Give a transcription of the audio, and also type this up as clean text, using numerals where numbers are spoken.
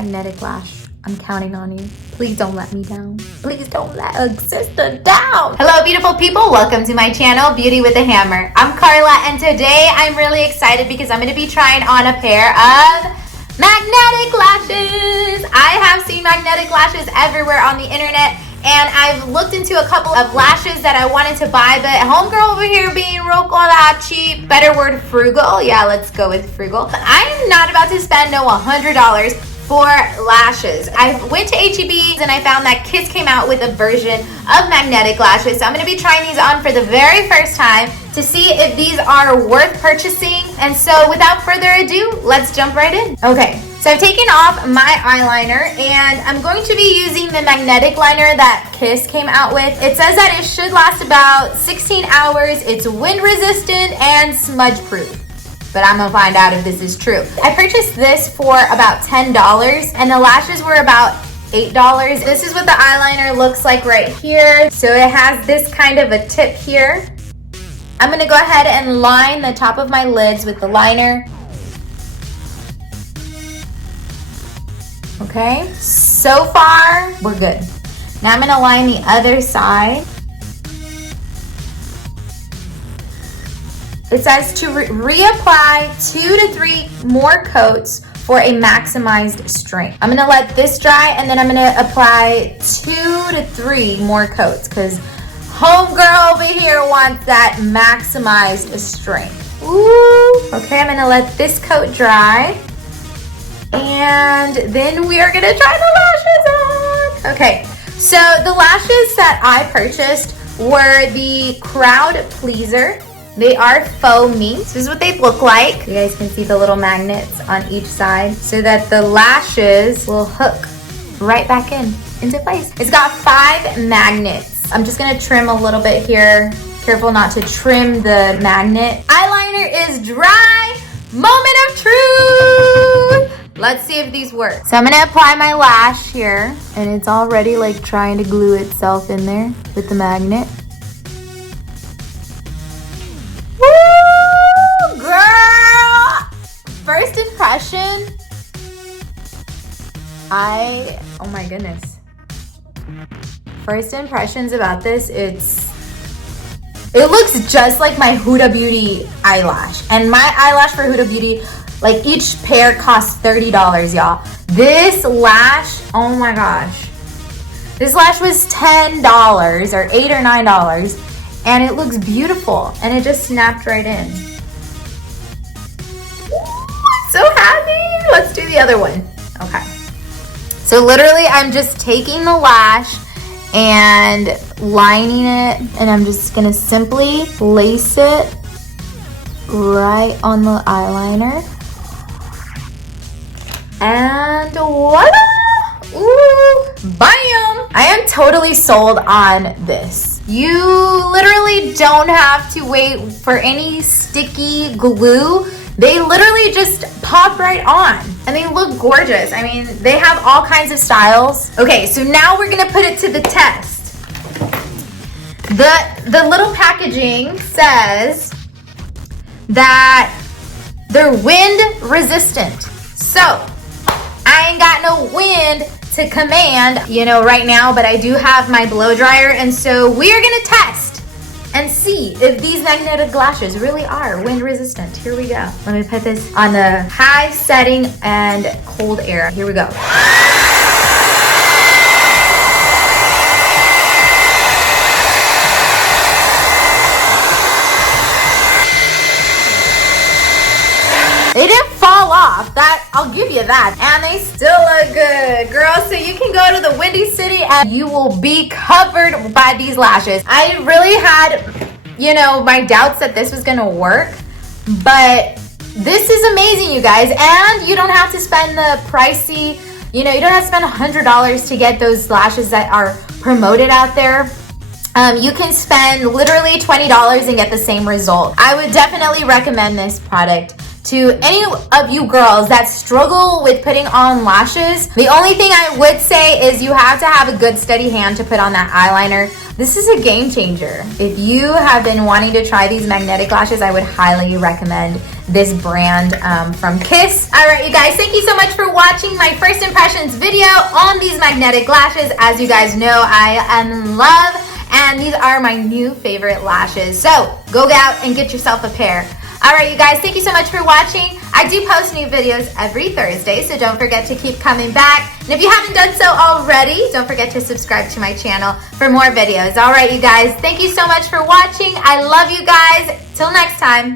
magnetic lash. I'm counting on you. Please don't let me down. Please don't let a sister down. Hello, beautiful people. Welcome to my channel, Beauty with a Hammer. I'm Carla, and today I'm really excited because I'm going to be trying on a pair of magnetic lashes. I have seen magnetic lashes everywhere on the internet, and I've looked into a couple of lashes that I wanted to buy, but homegirl over here being real cheap. Better word, frugal. Yeah, let's go with frugal. But I'm not about to spend no $100 for lashes. I went to H-E-B and I found that Kiss came out with a version of magnetic lashes. So I'm going to be trying these on for the very first time to see if these are worth purchasing. And so without further ado, let's jump right in. Okay, so I've taken off my eyeliner and I'm going to be using the magnetic liner that Kiss came out with. It says that it should last about 16 hours. It's wind resistant and smudge proof. But I'm gonna find out if this is true. I purchased this for about $10 and the lashes were about $8. This is what the eyeliner looks like right here. So it has this kind of a tip here. I'm gonna go ahead and line the top of my lids with the liner. Okay, so far we're good. Now I'm gonna line the other side. It says to reapply 2 to 3 more coats for a maximized strength. I'm gonna let this dry and then I'm gonna apply 2 to 3 more coats because homegirl over here wants that maximized strength. Ooh. Okay, I'm gonna let this coat dry and then we are gonna try the lashes on. Okay, so the lashes that I purchased were the Crowd Pleaser. They are faux mink. This is what they look like. You guys can see the little magnets on each side so that the lashes will hook right back into place. It's got 5 magnets. I'm just gonna trim a little bit here. Careful not to trim the magnet. Eyeliner is dry. Moment of truth. Let's see if these work. So I'm gonna apply my lash here and it's already like trying to glue itself in there with the magnet. First impression, oh my goodness. First impressions about this, it looks just like my Huda Beauty eyelash. And my eyelash for Huda Beauty, like each pair costs $30, y'all. This lash, oh my gosh. This lash was $10 or $8 or $9 and it looks beautiful and it just snapped right in. So happy. Let's do the other one. Okay. So literally I'm just taking the lash and lining it and I'm just gonna simply lace it right on the eyeliner. And voila! Ooh, bam! I am totally sold on this. You literally don't have to wait for any sticky glue. They literally just pop right on and they look gorgeous. I mean, they have all kinds of styles. Okay, so now we're gonna put it to the test. The little packaging says that they're wind resistant. So I ain't got no wind to command, you know, right now, but I do have my blow dryer. And so we are gonna test and see if these magnetic lashes really are wind resistant. Here we go. Let me put this on the high setting and cold air. Here we go. They didn't fall off. That, I'll give you that. And they still look good, girl. So you can go to the Windy City and you will be covered by these lashes. I really had, you know, my doubts that this was gonna work, but this is amazing, you guys. And you don't have to spend the pricey, you know, you don't have to spend $100 to get those lashes that are promoted out there. You can spend literally $20 and get the same result. I would definitely recommend this product to any of you girls that struggle with putting on lashes. The only thing I would say is you have to have a good steady hand to put on that eyeliner. This is a game changer. If you have been wanting to try these magnetic lashes, I would highly recommend this brand from Kiss. All right, you guys, thank you so much for watching my first impressions video on these magnetic lashes. As you guys know, I am in love, and these are my new favorite lashes. So go out and get yourself a pair. All right, you guys, thank you so much for watching. I do post new videos every Thursday, so don't forget to keep coming back. And if you haven't done so already, don't forget to subscribe to my channel for more videos. All right, you guys, thank you so much for watching. I love you guys. Till next time.